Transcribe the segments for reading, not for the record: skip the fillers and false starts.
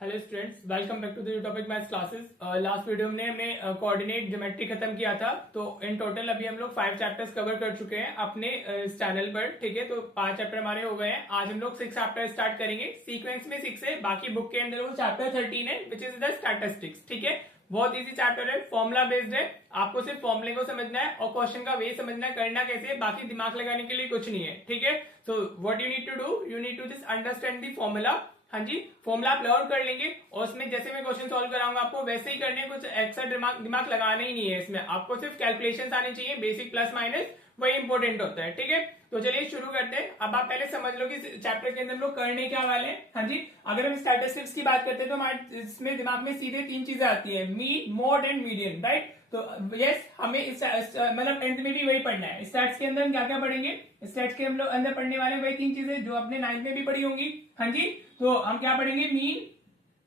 Hello students, welcome back to the topic maths classes. Last video में हमने coordinate geometry खत्म किया था। तो इन टोटल अभी हम लोग 5 चैप्टर्स कवर कर चुके हैं अपने इस चैनल पर। ठीक है, तो 5 चैप्टर हमारे हो गए हैं। आज हम लोग 6 चैप्टर स्टार्ट करेंगे। सीक्वेंस में 6 है, बाकी बुक के अंदर वो चैप्टर 13 है विच इज द स्टैटिस्टिक्स। ठीक है, बहुत इजी चैप्टर है, फॉर्मुला बेस्ड है। आपको सिर्फ फॉर्मुले को समझना है और क्वेश्चन का वे समझना है, करना कैसे है, बाकी दिमाग लगाने के लिए कुछ नहीं है। ठीक है, so what you need to do, you need to just understand the formula. हाँ जी, फॉर्मुला आप लर्न कर लेंगे और उसमें जैसे मैं क्वेश्चन सॉल्व कराऊंगा आपको वैसे ही करने, कुछ एक्स्ट्रा दिमाग लगाना ही नहीं है इसमें। आपको सिर्फ कैलकुलेशंस आने चाहिए, बेसिक प्लस माइनस, वही इंपॉर्टेंट होता है। ठीक है, तो चलिए शुरू करते हैं। अब आप पहले समझ लो कि चैप्टर के अंदर हम लोग करने क्या वाले हैं। हाँ जी, अगर हम स्टैटिस्टिक्स की बात करते हैं तो हमारे इसमें दिमाग में सीधे 3 चीजें आती है, mean, mode and median. Right, तो यस, हमें मतलब 10th में भी वही पढ़ना है। स्टैट्स के अंदर हम क्या क्या पढ़ेंगे, स्टैट्स के हम लोग अंदर पढ़ने वाले वही 3 चीजें जो अपने 9th में भी पढ़ी होंगी। हाँ जी, तो हम क्या पढ़ेंगे, मीन,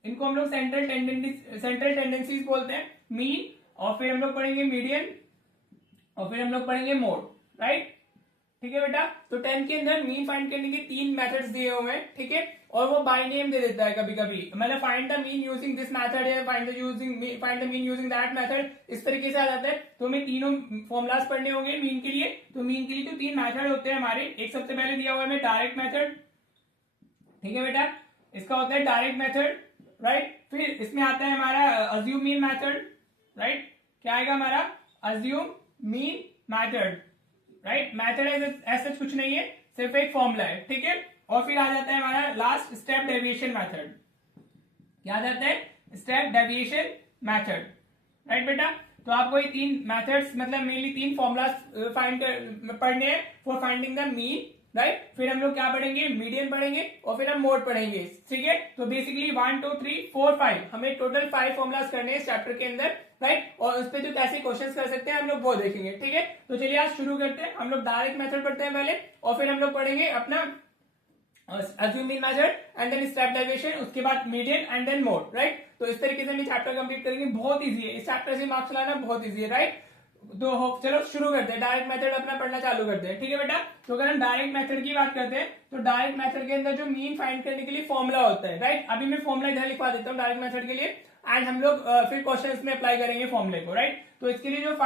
इनको हम लोग सेंट्रल टेंडेंसीज बोलते हैं, मीन। और फिर हम लोग पढ़ेंगे मीडियन और फिर हम लोग पढ़ेंगे मोड। राइट, ठीक है बेटा। तो 10 के अंदर मीन फाइंड करने के 3 मेथड्स दिए हुए हैं। ठीक है, और वो बाय नेम दे देता है कभी कभी, मतलब find the mean using this method या find the mean using that method, इस तरीके से आ जाता है। तो हमें तीनों फॉर्मुलाज पढ़ने होंगे मीन के लिए। तो मीन के लिए तो 3 मेथड होते हैं हमारे। एक सबसे पहले दिया हुआ है हमें डायरेक्ट मेथड। ठीक है बेटा, इसका होता है डायरेक्ट मेथड। राइट, फिर इसमें आता है हमारा अज्यूम मीन मेथड। राइट, क्या आएगा हमारा, assume mean method. Right, method ऐसा कुछ नहीं है, सिर्फ एक फॉर्मूला है। ठीक है, और फिर आ जाता है हमारा लास्ट स्टेप डेविएशन मेथड। क्या आ जाता है, स्टेप डेविएशन मेथड। राइट बेटा, तो आपको ये 3 मेथड्स मतलब मेनली 3 फॉर्मुलाज पढ़ने हैं for finding the mean. Right, फिर हम लोग क्या पढ़ेंगे, मीडियन पढ़ेंगे और फिर हम मोड पढ़ेंगे। ठीक है, तो बेसिकली 1 2 3 4 5 हमें टोटल 5 फॉर्मुलाज करने हैं इस चैप्टर के अंदर। राइट, और उस पर जो कैसे क्वेश्चंस कर सकते हैं हम लोग वो देखेंगे। ठीक है, तो चलिए आज शुरू करते हैं। हम लोग डायरेक्ट मेथड पढ़ते हैं पहले और फिर हम लोग पढ़ेंगे अपना assume mean method and then step deviation, उसके बाद median and then mode. Right, तो इस तरीके से हम चैप्टर कंप्लीट करेंगे। बहुत इजी है, इस चैप्टर से मार्क्स लाना बहुत इजी है। राइट, तो चलो शुरू करते हैं, डायरेक्ट मेथड अपना पढ़ना चालू करते हैं। ठीक है बेटा, तो अगर हम डायरेक्ट मेथड की बात करते हैं तो डायरेक्ट मेथड के अंदर जो मीन फाइंड करने के लिए फॉर्मुला होता है। राइट, अभी मैं फॉर्मुला इधर लिखवा देता हूँ डायरेक्ट मेथड के लिए एंड हम लोग फिर क्वेश्चन में अप्लाई करेंगे फॉर्मुले को। राइट, तो इसके लिए जो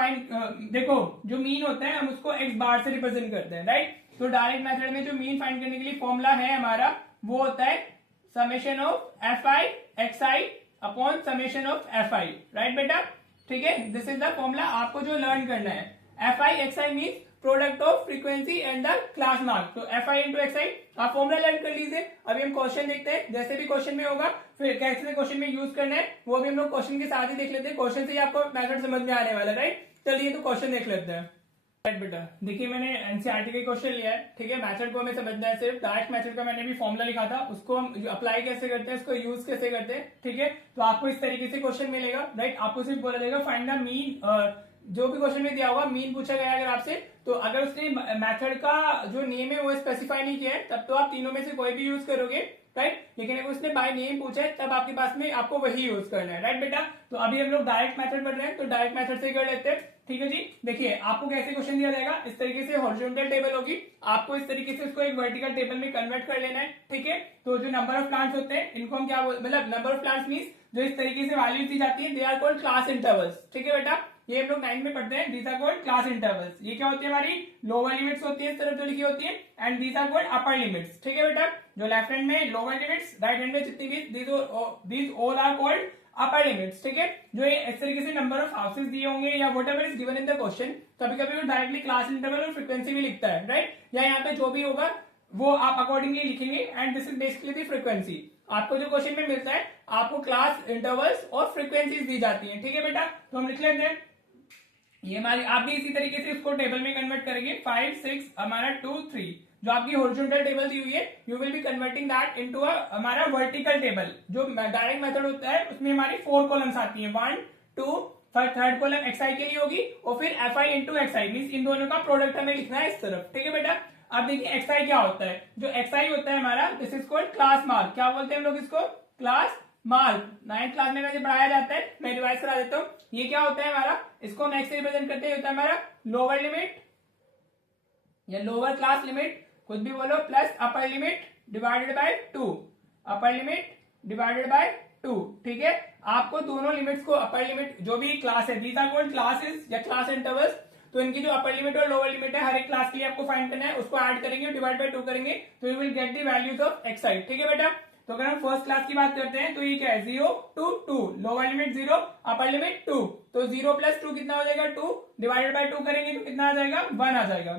देखो जो मीन होता है हम उसको एक्स बार से रिप्रेजेंट करते हैं। राइट, तो डायरेक्ट मेथड में जो मीन फाइंड करने के लिए फॉर्मुला है हमारा वो होता है summation of F I x I upon summation of F I. Right बेटा, ठीक है, दिस इज द फॉर्मुला आपको जो लर्न करना है। F I x I mean product of frequency and the class mark. तो एफ आई इंटू एक्स आई आप formula learn कर लीजिए। अभी हम क्वेश्चन देखते हैं, जैसे भी क्वेश्चन में होगा फिर कैसे क्वेश्चन में यूज करना है वो भी हम लोग क्वेश्चन के साथ ही देख लेते हैं। क्वेश्चन से ही आपको मेथड समझ में आने वाला है। राइट, चलिए तो क्वेश्चन देख लेते हैं। राइट बेटा, देखिए मैंने एनसीईआरटी का क्वेश्चन लिया है। ठीक है, मेथड को हमें समझना है सिर्फ। डायरेक्ट मेथड का मैंने भी फॉर्मुला लिखा था, उसको हम अप्लाई कैसे करते हैं, इसको यूज कैसे करते हैं। ठीक है, तो आपको इस तरीके से क्वेश्चन मिलेगा। राइट, आपको सिर्फ बोला जाएगा फाइंड द मीन। जो भी क्वेश्चन में दिया हुआ मीन पूछा गया अगर आपसे, तो अगर उसने मेथड का जो नेम है वो स्पेसिफाई नहीं किया है तब तो आप तीनों में से कोई भी यूज करोगे। राइट, लेकिन अगर उसने बाय नेम पूछा है तब आपके पास में आपको वही यूज करना है। राइट बेटा, तो अभी हम लोग डायरेक्ट मेथड पढ़ रहे हैं तो डायरेक्ट मेथड से कर लेते हैं। ठीक है जी, देखिए आपको कैसे क्वेश्चन दिया जाएगा, इस तरीके से हॉरिजॉन्टल टेबल होगी, आपको इस तरीके से उसको एक वर्टिकल टेबल में कन्वर्ट कर लेना है। ठीक है, तो जो नंबर ऑफ प्लांट्स होते हैं इनको हम क्या मतलब नंबर ऑफ प्लांट्स मींस जो इस तरीके से वैल्यूज दी जाती है they are called class intervals. ठीक है बेटा, ये हम लोग 9 में पढ़ते हैं। These are called class intervals. ये क्या होती है, हमारी लोअर लिमिट्स होती है इस तरफ जो लिखी होती है and these are called upper limits. ठीक है बेटा, जो लेफ्ट हैंड में लोअर लिमिट्स, राइट हैंड में जितनी भी these all are called upper limits. ठीक है, जो ये इस तरीके से नंबर ऑफ हाउसेस दिए होंगे या whatever is given in the question, कभी कभी वो डायरेक्टली क्लास इंटरवल और फ्रीक्वेंसी भी लिखता है। राइट, या यहाँ पे जो भी होगा वो आप अकॉर्डिंगली लिखेंगे and this is basically the frequency. आपको जो क्वेश्चन में मिलता है आपको क्लास इंटरवल्स और फ्रीक्वेंसीज दी जाती है। ठीक है बेटा, तो हम लिख लेते हैं ये हमारी, आप भी इसी तरीके से इसको टेबल में कन्वर्ट करेंगे। 5 6 हमारा 2 3 जो आपकी हॉरिजॉन्टल टेबल दी हुई है you will be converting that into हमारा वर्टिकल टेबल। जो डायरेक्ट मेथड होता है उसमें हमारी 4 कॉलम्स आती हैं, 1 2 थर्ड कॉलम एक्स आई के लिए होगी और फिर F I into x I mean in दोनों का प्रोडक्ट हमें लिखना है इस तरफ। ठीक है बेटा, अब देखिए एक्स आई क्या होता है, जो एक्स आई होता है हमारा this is called class mark. क्या बोलते हैं हम लोग इसको, क्लास मार्क। 9th क्लास में वैसे पढ़ाया जाता है, मैं रिवाइज करा देता हूँ। ये क्या होता है हमारा, इसको हम एक्स से रिप्रेजेंट करते हैं, होता है हमारा लोअर लिमिट या लोअर क्लास लिमिट, कुछ भी बोलो, plus upper limit divided by 2, upper limit divided by 2। ठीक है, आपको दोनों लिमिट्स को, अपर लिमिट जो भी क्लास है, दीज आर कॉल्ड क्लासेस या क्लास इंटरवल्स, तो इनकी जो अपर लिमिट और लोअर लिमिट है हर एक क्लास के लिए आपको फाइंड करना है, उसको ऐड करेंगे, डिवाइड बाय 2 करेंगे, तो you will get the values of xi। ठीक है बेटा, तो अगर हम फर्स्ट क्लास की बात करते हैं तो ये क्या है, 0 to 2, lower limit 0, upper limit 2, तो 0 प्लस 2 कितना हो जाएगा, 2, डिवाइडेड बाय 2 करेंगे तो कितना आ जाएगा, 1 आ जाएगा।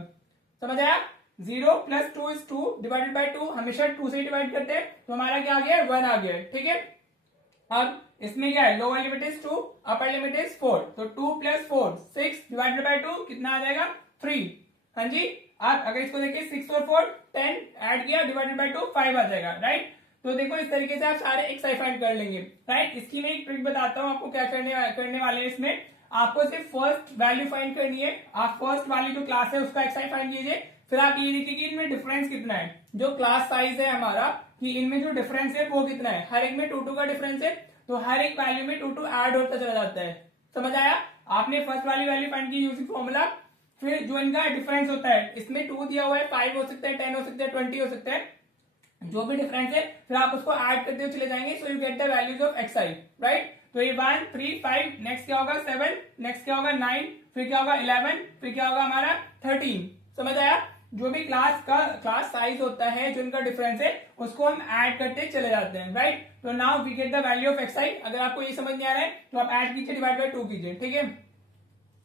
समझ आया, 0 प्लस 2 इज 2, डिवाइडेड बाय 2, हमेशा 2 से डिवाइड करते हैं, तो हमारा क्या आ गया, 1 आ गया। ठीक है, अब इसमें क्या है, lower limit is 2, upper limit is 4, तो 2 प्लस 4 6, डिवाइडेड बाय 2 कितना आ जाएगा, 3। हाँ जी, आप अगर इसको देखिए 6 और 4 10, ऐड किया, डिवाइडेड बाय 2 5 आ जाएगा, राइट। तो देखो इस तरीके से आप सारे एक्साइ फाइंड कर लेंगे, राइट। इसकी मैं एक ट्रिक बताता हूँ आपको, क्या करने वाले हैं इसमें, आपको सिर्फ फर्स्ट वैल्यू फाइंड करनी है। आप फर्स्ट वाली जो क्लास है उसका एक्साइ फाइंड कीजिए, फिर आप ये देखिए कि इनमें डिफरेंस कितना है, जो क्लास साइज है हमारा, कि इनमें जो डिफरेंस है वो कितना है, हर एक में 2 2 का डिफरेंस है, तो हर एक वैल्यू में 2 2 ऐड होता चला जाता है। समझ आया, आपने फर्स्ट वाली वैल्यू फाइंड की यूजिंग फॉर्मूला, फिर जो इनका डिफरेंस होता है, इसमें 2 दिया हुआ है, 5 हो सकता है, 10 हो सकता है, 20 हो सकता है, जो भी डिफरेंस है, फिर आप उसको ऐड करते हुए चले जाएंगे, so you get the values of xi, right. तो ये 1 3 5, नेक्स्ट क्या होगा 7, नेक्स्ट क्या होगा 9, फिर क्या होगा 11, फिर क्या होगा हमारा 13। समझ आया, जो भी क्लास साइज होता है, जो इनका डिफरेंस है, उसको हम ऐड करते चले जाते हैं, राइट। तो now we get the value of xi। अगर आपको ये समझ नहीं आ रहा है तो आप ऐड कीजिए, डिवाइड बाय 2 कीजिए। ठीक है,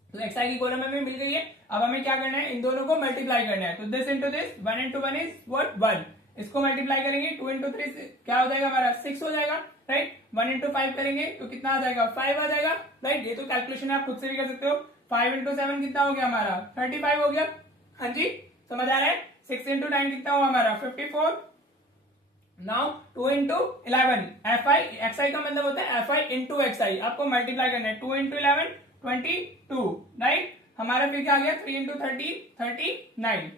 तो xi की कॉलम हमें मिल गई है, अब हमें क्या करना है, इन दोनों को मल्टीप्लाई करना है, तो this into this, 1 into 1 is what 1, इसको मल्टीप्लाई करेंगे, 2 इंटू 3 क्या हो जाएगा हमारा 6 हो जाएगा, राइट। 1 इंटू 5 करेंगे तो कितना आ जाएगा 5 आ जाएगा, राइट। ये तो कैलकुलेशन आप खुद से भी कर सकते हो, 5 इंटू 7 कितना हो गया हमारा 35 हो गया। हाँ जी, समझ आ रहा है, 6 इंटू 9 कितना हुआ हमारा 54। नाउ 2 इंटू 11, xi का मतलब होता है fi इंटू xi, आपको मल्टीप्लाई करना है, 2 इंटू 11 22, राइट। हमारा फिर क्या आ गया 3 इंटू 30 39।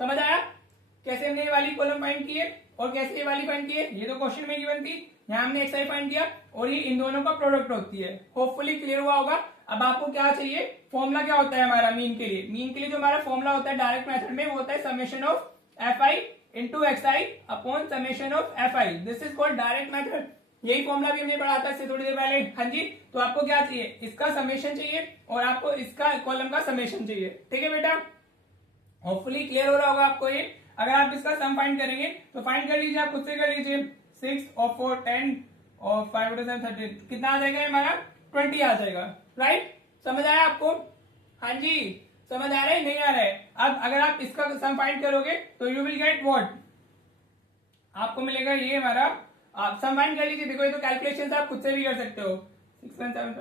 समझ आया कैसे हमने ये वाली कॉलम फाइंड की है और कैसे ये वाली फाइंड की है, ये तो क्वेश्चन में गिवन थी, यहाँ हमने xi फाइंड किया और ये इन दोनों का प्रोडक्ट होती है। होपफुली क्लियर हुआ होगा। अब आपको क्या चाहिए, फॉर्मूला क्या होता है हमारा मीन के लिए, मीन के लिए जो हमारा फॉर्मूला होता है डायरेक्ट मेथड में, वो होता है summation of fi into xi upon summation of fi, this is called direct method. यही फॉर्मूला भी हमने पढ़ा था इससे थोड़ी देर पहले। हाँ जी, तो आपको क्या चाहिए, इसका समेशन चाहिए और आपको इसका कॉलम का समेशन चाहिए। ठीक है बेटा, होपफुली क्लियर हो रहा होगा आपको ये। अगर आप इसका सम फाइंड करेंगे तो फाइंड कर लीजिए, आप खुद से कर लीजिए, 6 और 4 10 और 5 और 7 13, कितना आ जाएगा हमारा 20 आ जाएगा, राइट। समझ आया आपको, हाँ जी, समझ आ रहा है नहीं आ रहा है। अब अगर आप इसका सम फाइंड करोगे तो यू विल गेट व्हाट, आपको मिलेगा ये हमारा, आप सम फाइंड कर लीजिए। देखो ये तो कैलकुलेशन आप खुद से भी कर सकते हो, 6 1 7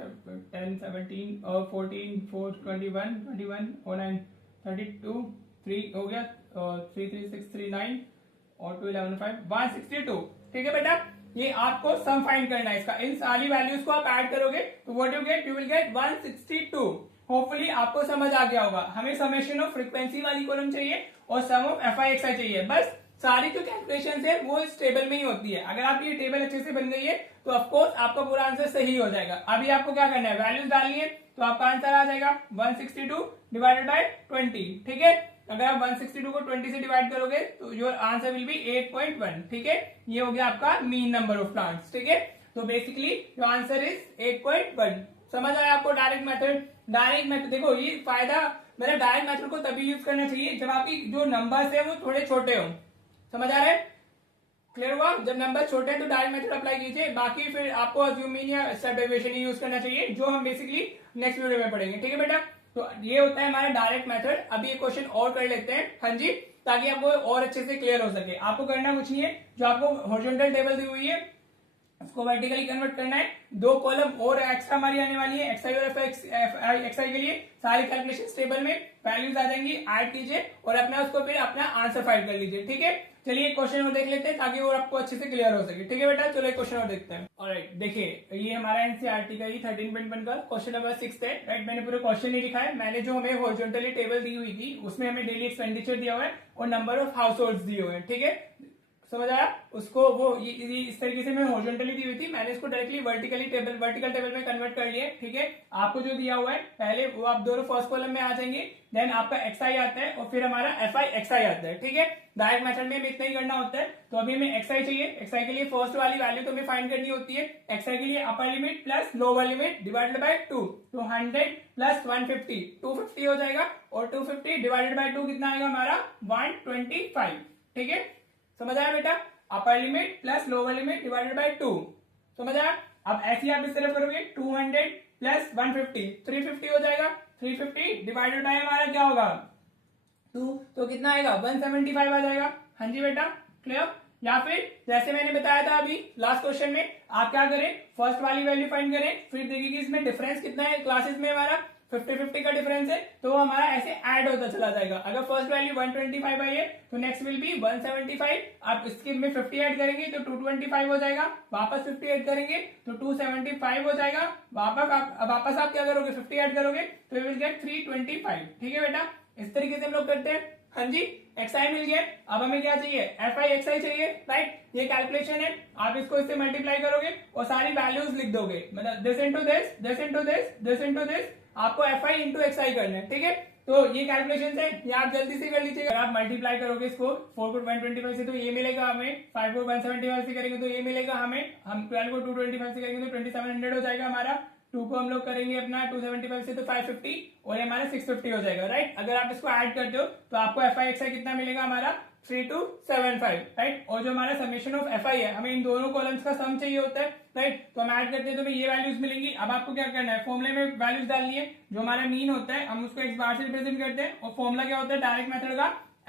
10 17 और 14 4 21 21 और 9 32 3 हो गया और 3 3 6 3 9 और 2 11 5 162। ठीक है बेटा, ये आपको सम फाइंड करना है इसका, इन सारी वैल्यूज को आप ऐड करोगे तो what you get, you will get 162। Hopefully आपको समझ आ गया होगा। हमें समेशन ऑफ फ्रीक्वेंसी वाली कॉलम चाहिए और सम ऑफ fi xi चाहिए, बस सारी जो कैलकुलेशन है वो इस टेबल में ही होती है। अगर आपकी ये टेबल अच्छे से बन गई है तो ऑफकोर्स आपका पूरा आंसर सही हो जाएगा। अभी आपको क्या करना है, वैल्यूज डालनी है, तो आपका आंसर आ जाएगा 162 डिवाइडेड बाय 20। ठीक है, अगर आप 162 को 20 से डिवाइड करोगे तो योर आंसर विल बी 8.1। ठीक है, ये हो गया आपका मीन नंबर ऑफ प्लांट्स। ठीक है, तो बेसिकली योर आंसर इज 8.1। समझ आया आपको डायरेक्ट मेथड। डायरेक्ट मेथड देखो ये फायदा, मेरा डायरेक्ट मेथड को तभी यूज करना चाहिए जब आपकी जो नंबर्स है वो थोड़े छोटे हो। समझ आ रहा है, क्लियर हुआ, जब नंबर छोटे हैं तो डायरेक्ट मेथड अप्लाई कीजिए, बाकी फिर आपको अज्यूमिंग या स्टेप डेविएशन यूज करना चाहिए, जो हम बेसिकली नेक्स्ट वीडियो में पढ़ेंगे। ठीक है बेटा, तो ये होता है हमारा डायरेक्ट मेथड। अभी ये क्वेश्चन और कर लेते हैं, हाँ जी, ताकि आपको और अच्छे से क्लियर हो सके। आपको करना कुछ नहीं है, जो आपको हॉरिजॉन्टल टेबल दी हुई है उसको वर्टिकली कन्वर्ट करना है, 2 कॉलम और एक्स्ट्रा हमारी आने वाली है xi और xi के लिए, सारी कैलकुलेशन टेबल में वैल्यूज आ जाएंगी, ऐड कीजिए और अपना उसको फिर अपना आंसर फाइंड कर लीजिए। ठीक है, चलिए एक क्वेश्चन और देख लेते हैं ताकि वो आपको अच्छे से क्लियर हो सके। ठीक है बेटा, चलो एक क्वेश्चन और देखते हैं। ऑलराइट, देखिए ये हमारा एनसीईआरटी का ही 13.1 का क्वेश्चन नंबर 6 है, राइट। मैंने पूरा क्वेश्चन नहीं लिखा है, मैंने जो हमें हॉरिजॉन्टली टेबल दी हुई थी उसमें हमें डेली एक्सपेंडिचर दिया हुआ है और नंबर ऑफ हाउस होल्ड दिए हुए हैं। ठीक है, समझ आया? उसको वो ये इस तरीके से मैं हॉरिजॉन्टली दी हुई थी, मैंने इसको डायरेक्टली वर्टिकल टेबल में कन्वर्ट कर लिया, ठीक है। आपको जो दिया हुआ है पहले वो आप दोनों फर्स्ट कॉलम में आ जाएंगे, देन आपका XI आता है और फिर हमारा FI XI आता है, ठीक है। डायरेक्ट मेथड में हमें इतना ही करना होता है। तो अभी हमें XI चाहिए, XI के लिए फर्स्ट वाली वैल्यू तो हमें फाइंड करनी होती है। XI के लिए upper limit plus lower limit divided by 2, तो 100 प्लस 150 250 हो जाएगा, और 250 डिवाइडेड बाय 2 कितना आएगा हमारा 125, ठीक है। समझ आया बेटा? Upper limit plus lower limit divided by 2, समझ आया? अब ऐसे ही आप इस तरफ करोगे, 200 प्लस 150 350 हो जाएगा, 350 डिवाइडेड बाय हमारा क्या होगा 2, तो कितना आएगा 175 आ जाएगा। हाँ जी बेटा, क्लियर? या फिर जैसे मैंने बताया था अभी लास्ट क्वेश्चन में, आप क्या करें, फर्स्ट वाली वैल्यू फाइंड करें, फिर देखिए कि इसमें डिफरेंस कितना है क्लासेस में, हमारा 50-50 का डिफरेंस है, तो हमारा ऐसे ऐड होता चला जाएगा। अगर फर्स्ट वैल्यू 125 आई है तो नेक्स्ट विल बी 175, आप इसके में 50 ऐड करेंगे तो 225 हो जाएगा, वापस 50 ऐड करेंगे तो 275 हो जाएगा, वापस आप क्या करोगे 50 ऐड करोगे तो यू विल गेट 325, ठीक है बेटा। इस तरीके से हम लोग करते हैं। हाँ जी, XI मिल गया, अब हमें क्या चाहिए FI XI चाहिए, राइट। ये कैलकुलेशन है, आप इसको इससे मल्टीप्लाई करोगे और सारी वैल्यूज लिख दोगे, मतलब this into this, this into this, this into this, आपको FI इंटू XI करना है, ठीक है। तो ये कैलकुलेशन है, ये आप जल्दी से कर लीजिएगा। आप मल्टीप्लाई करोगे इसको 4 को 125 से तो ये मिलेगा हमें, 5 को 175 से करेंगे तो ये मिलेगा हमें, हम 12 को 225 से करेंगे तो 2700 हो जाएगा हमारा, 2 को हम लोग करेंगे अपना 275 से तो 550, और ये हमारा 650 हो जाएगा, राइट। अगर आप इसको ऐड करते हो तो आपको FI XI कितना मिलेगा हमारा 3275, राइट। और जो हमारा समेशन ऑफ FI है, हमें इन दोनों कॉलम्स का सम चाहिए होता है, राइट। तो हम ऐड करते हैं तो हमें ये वैल्यूज मिलेंगी। अब आपको क्या करना है, फॉर्मुले में वैल्यूज डालनी है, जो हमारा मीन होता है हम उसको x बार से रिप्रेजेंट करते हैं, और फॉर्मुला क्या होता है डायरेक्ट मेथड का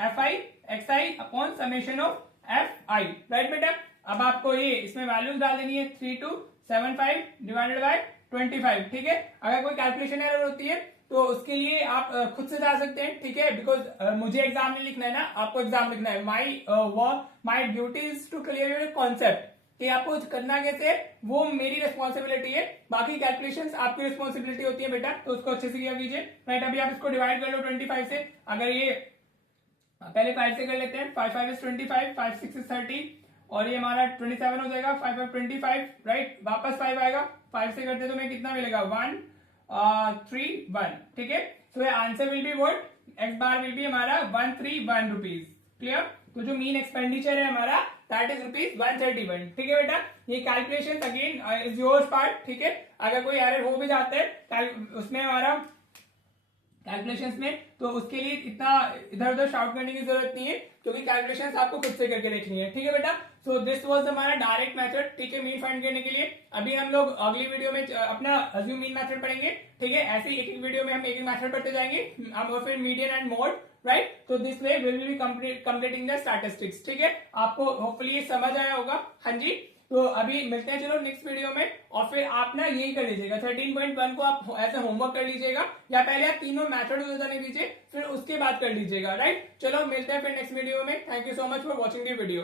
FI XI upon summation of FI, right बेटा। अब आपको ये इसमें वैल्यूज डाल देनी है 3275 डिवाइडेड बाय 25, ठीक है। अगर कोई कैलकुलेशन एरर होती है तो उसके लिए आप खुद से जा सकते हैं, ठीक है, बिकॉज मुझे एग्जाम में लिखना है ना, आपको एग्जाम लिखना है। My duty is to clear your concept, कि आपको करना कैसे है वो मेरी रिस्पॉन्सिबिलिटी है, बाकी कैलकुलेशंस आपकी रिस्पॉन्सिबिलिटी होती है बेटा, तो उसको अच्छे से किया कीजिए, राइट। अभी आप इसको डिवाइड कर लो 25 से, अगर ये पहले 5 से कर लेते हैं, 5 5 is 25, 5 6 is 30, और ये हमारा 27 हो जाएगा, 5 5 25, राइट। वापस 5 आएगा, 5 से करते तो हमें कितना मिलेगा 131, ठीक है। सो ये answer will be what, x bar will be हमारा 131 रुपीज, क्लियर। तो जो मीन एक्सपेंडिचर है हमारा दैट इज ₹131, ठीक है बेटा। ये calculation again is your part, ठीक है। अगर कोई एरर हो भी जाता है उसमें हमारा कैलकुलेशंस में, तो उसके लिए इतना इधर उधर शाउट करने की जरूरत नहीं है, क्योंकि कैलकुलेशंस आपको खुद से करके देखनी है, ठीक है बेटा। सो दिस वाज हमारा डायरेक्ट मेथड, ठीक है, मीन फाइंड करने के लिए। अभी हम लोग अगली वीडियो में अपना अज्यूम मीन मेथड पढ़ेंगे, ठीक है। ऐसे ही एक एक वीडियो में हम एक एक मेथड पढ़ते जाएंगे, और फिर मीडियन एंड मोड, राइट। तो this way will be completing the statistics, ठीक है। आपको होपफुली ये समझ आया होगा। हाँ जी, तो अभी मिलते हैं चलो नेक्स्ट वीडियो में, और फिर आप ना यही कर लीजिएगा 13.1 को आप ऐसे होमवर्क कर लीजिएगा, या पहले आप तीनों मेथड जाने दीजिए, फिर उसके बाद कर लीजिएगा, राइट। चलो मिलते हैं फिर नेक्स्ट वीडियो में। Thank you so much for watching the video.